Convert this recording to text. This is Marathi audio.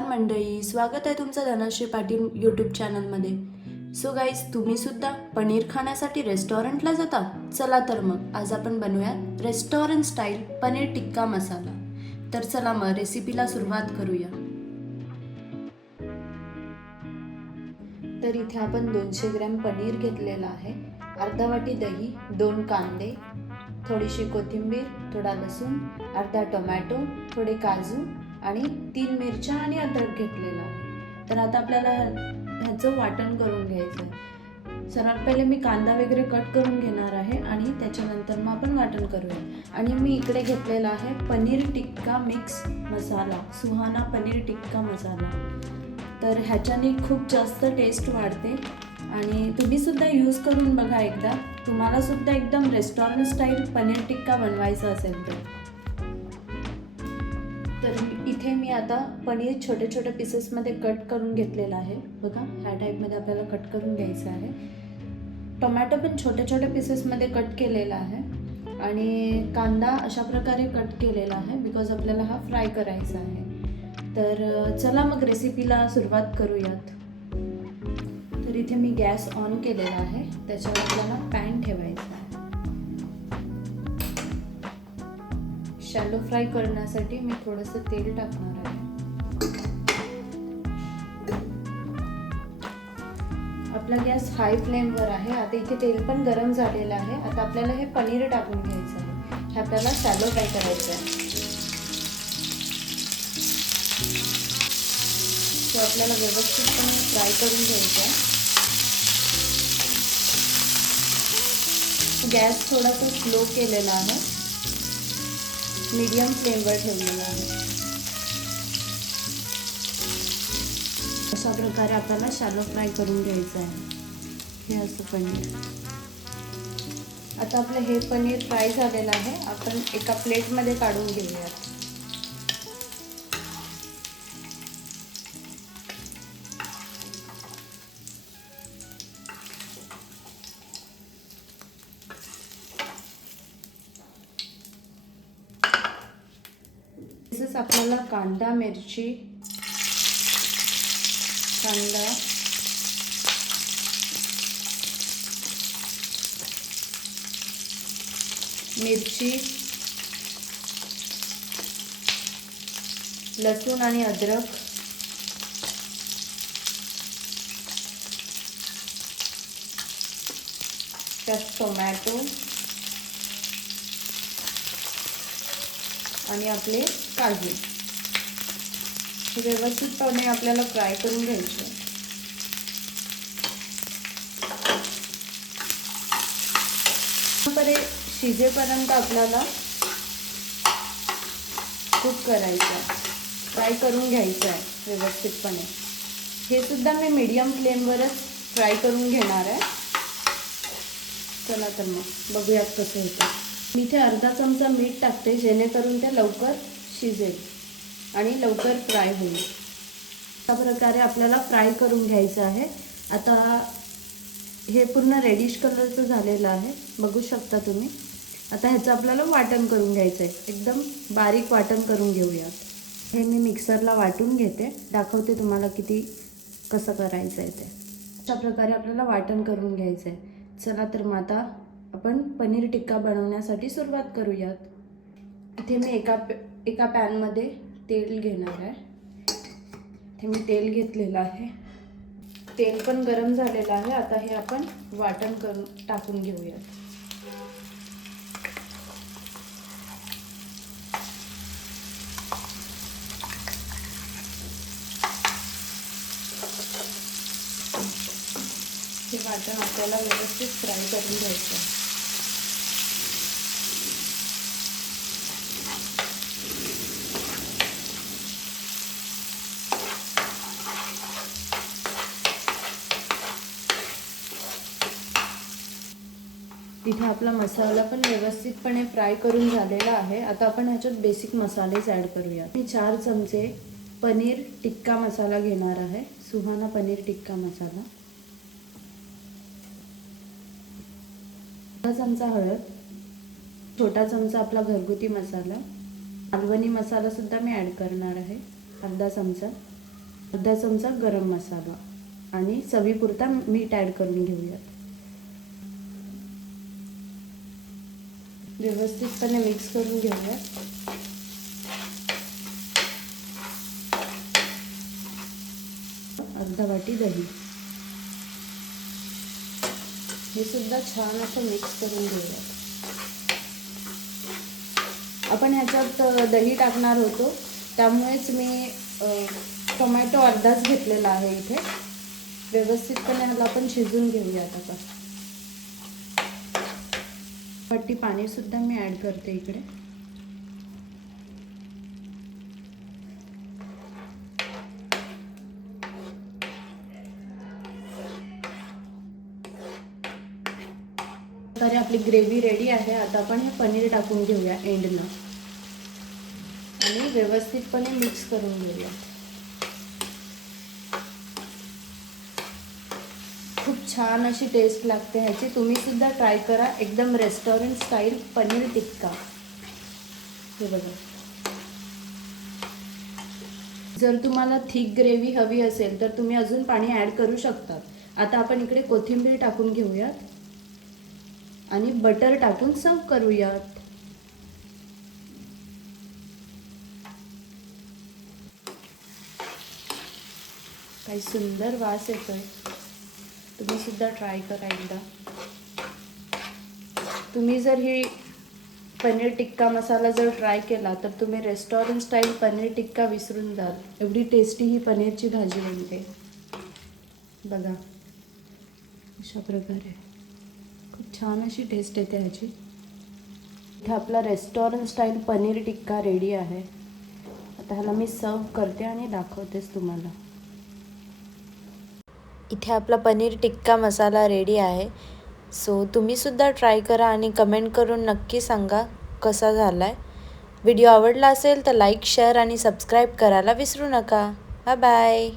मंडळी, स्वागत आहे तुमचं धनश्री पाटील यूट्यूब चॅनलमध्ये. सो गाईज, तुम्ही सुद्धा पनीर खाण्यासाठी रेस्टॉरंटला जाता? चला तर मग आज आपण बनवूया रेस्टॉरंट स्टाईल पनीर टिक्का मसाला. तर चला मग रेसिपीला सुरुवात करूया. तर इथे आपण 200 ग्रॅम पनीर घेतलेला आहे, अर्धा वाटी दही, 2 कांदे, थोडीशी कोथिंबीर, थोडा लसूण, अर्धा टोमॅटो, थोडे काजू आणि 3 मिरच्या आणि अद्रक घेतलेला आहे. तर आता आपल्याला ह्याचं वाटण करून घ्यायचं आहे. सर्वात पहिले मी कांदा वगैरे कट करून घेणार आहे आणि त्याच्यानंतर मग आपण वाटण करूया. आणि मी इकडे घेतलेला आहे पनीर टिक्का मिक्स मसाला, सुहाना पनीर टिक्का मसाला. तर ह्याच्याने खूप जास्त टेस्ट वाढते आणि तुम्ही सुद्धा यूज करून बघा एकदा. तुम्हाला सुद्धा एकदम रेस्टॉरंट स्टाईल पनीर टिक्का बनवायचा असेल तर इथे मी आता पनीर छोटे छोटे पीसेसमध्ये कट करून घेतलेलं आहे. बघा, ह्या टाईपमध्ये आपल्याला कट करून घ्यायचं आहे. टोमॅटो पण छोटे छोटे पीसेसमध्ये कट केलेला आहे आणि कांदा अशा प्रकारे कट केलेला आहे बिकॉज आपल्याला हा फ्राय करायचा आहे. तर चला मग रेसिपीला सुरुवात करूयात. तर इथे मी गॅस ऑन केलेला आहे, त्याच्यावर आपल्याला पॅन ठेवायचा आहे. शॅलो फ्राय करण्यासाठी मी थोडंसं तेल टाकणार आहे. आपला गॅस हाय फ्लेमवर आहे. आता इथे तेल पण गरम झालेलं आहे. आता आपल्याला हे पनीर टाकून घ्यायचं आहे. हे आपल्याला शॅलो फ्राय करायचं आहे. तो आपल्याला व्यवस्थितपणे फ्राय करून घ्यायचा आहे. गॅस थोडासा स्लो केलेला आहे, मीडियम फ्लेमवर ठेवलेला आहे. अशा प्रकारे आपल्याला शॅलो फ्राय करून घ्यायचं आहे. हे असं पनीर. आता आपलं हे पनीर फ्राय झालेलं आहे. आपण एका प्लेटमध्ये काढून घेऊयात. तसेच आपल्याला कांदा, मिरची, लसूण आणि अद्रक, त्यात टोमॅटो आणि आपले काजू हे व्यवस्थितपणे आपल्याला फ्राय करून घ्यायचे. शिजेपर्यंत आपल्याला कुक करायचं आहे, फ्राय करून घ्यायचं आहे व्यवस्थितपणे. हे सुद्धा मी मीडियम फ्लेमवरच फ्राय करून घेणार आहे. चला तर मग बघूयात कसं होतं. मी इथे अर्धा चमचा मीठ टाकते जेणेकरून ते लवकर शिजेल आणि लवकर फ्राय होईल. अशा प्रकारे आपल्याला फ्राय करून घ्यायचं आहे. आता हे पूर्ण रेडिश कलरचं झालेलं आहे, बघू शकता तुम्ही. आता ह्याचं आपल्याला वाटण करून घ्यायचं आहे. एकदम बारीक वाटण करून घेऊयात. हे मी मिक्सरला वाटून घेते, दाखवते तुम्हाला कसं करायचं आहे ते. अशा प्रकारे आपल्याला वाटण करून घ्यायचं आहे. चला तर मग आता आपण पनीर टिक्का बनवण्यासाठी सुरुवात करूयात. इथे मी एका पॅनमध्ये तेल घेणार आहे. इथे मी तेल घेतलेलं आहे. तेल पण गरम झालेलं आहे. आता हे आपण वाटण टाकून घेऊयात. हे वाटण आपल्याला व्यवस्थित फ्राय करून घ्यायचं आहे. इथे आपला मसाला पण व्यवस्थितपणे फ्राय करून झालेला आहे. आता आपण ह्याच्यात बेसिक मसालेच ॲड करूया. मी 4 चमचे पनीर टिक्का मसाला घेणार आहे, सुहाना पनीर टिक्का मसाला. अर्धा चमचा हळद, छोटा चमचा आपला घरगुती मसाला, मालवणी मसाला सुद्धा मी ॲड करणार आहे, अर्धा चमचा. अर्धा चमचा गरम मसाला आणि चवीपुरता मीठ ॲड करून घेऊयात. व्यवस्थितपणे मिक्स करून घेऊयात. अर्धा वाटी दही, हे सुद्धा छान असं मिक्स करून घेऊयात. आपण ह्याच्यात दही टाकणार होतो, त्यामुळेच मी टोमॅटो अर्धाच घेतलेला आहे इथे. व्यवस्थितपणे ह्याला आपण शिजून घेऊयात. आता वाटी पाणी सुद्धा मी ॲड करते इकडे. तर आपली ग्रेव्ही रेडी आहे. आता आपण हे पनीर टाकून घेऊया एंडनं आणि व्यवस्थितपणे मिक्स करून घेऊया. खूप छान अशी टेस्ट लागते ह्याची. तुम्ही सुद्धा ट्राय करा. एकदम रेस्टॉरंट स्टाईल पनीर टिक्का. हे बघा. जर तुम्हाला थिक ग्रेव्ही हवी असेल तर तुम्ही अजून पाणी ॲड करू शकता. आता आपण इकडे कोथिंबीर टाकून घेऊयात आणि बटर टाकून सर्व करूयात. काही सुंदर वास येतोय. तुम्ही सुद्धा ट्राय करा एकदा. तुम्ही जर ही पनीर टिक्का मसाला जर ट्राय केला तर तुम्ही रेस्टॉरंट स्टाईल पनीर टिक्का विसरून जाल. एवढी टेस्टी ही पनीरची भाजी बनते. बघा अशा प्रकारे खूप छान अशी टेस्ट येते ह्याची. इथे आपला restaurant style paneer tikka ready आहे. आता ह्याला मी सर्व करते आणि दाखवतेच तुम्हाला. इथे आपला पनीर टिक्का मसाला रेडी आहे. सो तुम्ही सुद्धा ट्राय करा आणि कमेंट करून नक्की सांगा कसा झाला आहे. व्हिडिओ आवडला असेल तर लाईक, शेअर आणि सबस्क्राईब करायला विसरू नका. Bye bye.